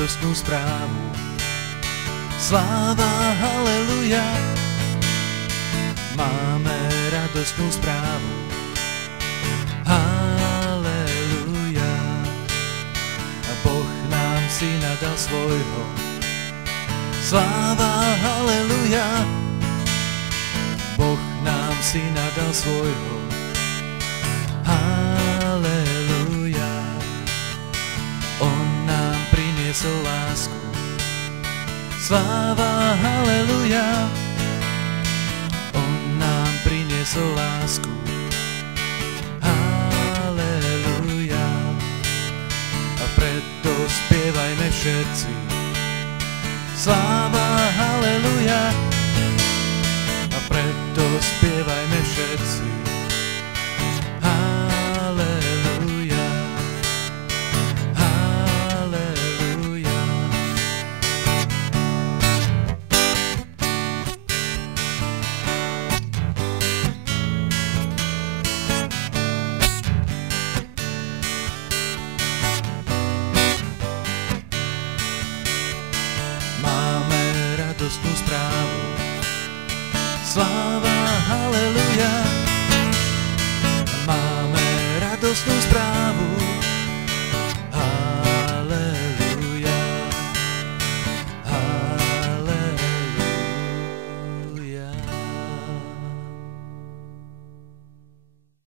radostnú správu. Sláva, haleluja, máme radostnú správu. Haleluja, a Boh nám syna dal svojho. Sláva, haleluja, Boh nám syna dal svojho. Haleluja, on nám priniesol lásku. Sláva, haleluja, on nám priniesol lásku. Haleluja, a preto spievajme všetci. Sláva, haleluja, a preto spievajme všetci. Haleluja, haleluja. Máme radostnú správu. Sláva, haleluja, máme radostnú správu.